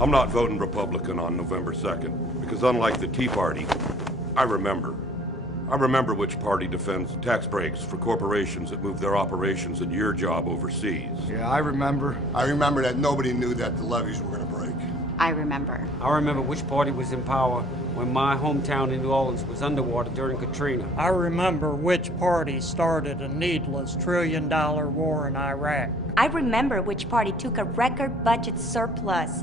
I'm not voting Republican on November 2nd, because unlike the Tea Party, I remember. I remember which party defends tax breaks for corporations that move their operations and your job overseas. Yeah, I remember. I remember that nobody knew that the levees were going to break. I remember. I remember which party was in power when my hometown in New Orleans was underwater during Katrina. I remember which party started a needless trillion-dollar war in Iraq. I remember which party took a record budget surplus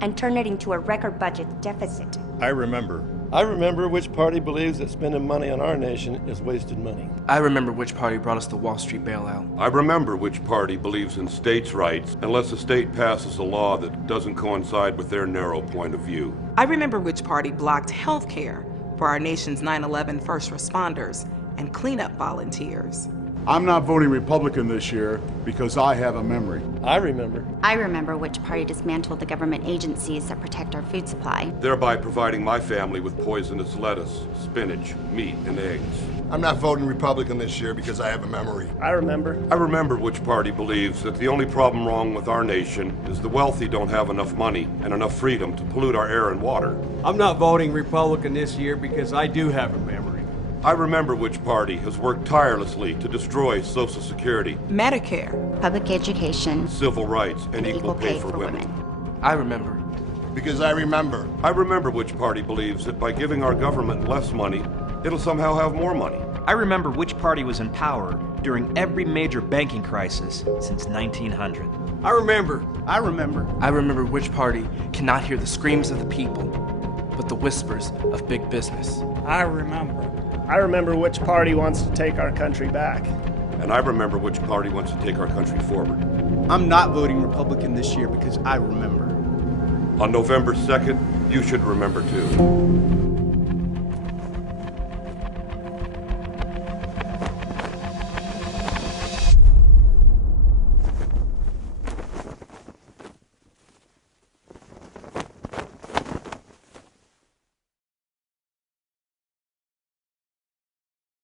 and turned it into a record budget deficit. I remember. I remember which party believes that spending money on our nation is wasted money. I remember which party brought us the Wall Street bailout. I remember which party believes in states' rights unless a state passes a law that doesn't coincide with their narrow point of view. I remember which party blocked health care for our nation's 9/11 first responders and cleanup volunteers. I'm not voting Republican this year because I have a memory. I remember. I remember which party dismantled the government agencies that protect our food supply. Thereby providing my family with poisonous lettuce, spinach, meat, and eggs. I'm not voting Republican this year because I have a memory. I remember. I remember which party believes that the only problem wrong with our nation is the wealthy don't have enough money and enough freedom to pollute our air and water. I'm not voting Republican this year because I do have a memory. I remember which party has worked tirelessly to destroy Social Security, Medicare, Public education, civil rights, and equal pay for women. I remember. Because I remember. I remember which party believes that by giving our government less money, it'll somehow have more money. I remember which party was in power during every major banking crisis since 1900. I remember. I remember. I remember which party cannot hear the screams of the people, but the whispers of big business. I remember. I remember which party wants to take our country back. And I remember which party wants to take our country forward. I'm not voting Republican this year because I remember. On November 2nd, you should remember too.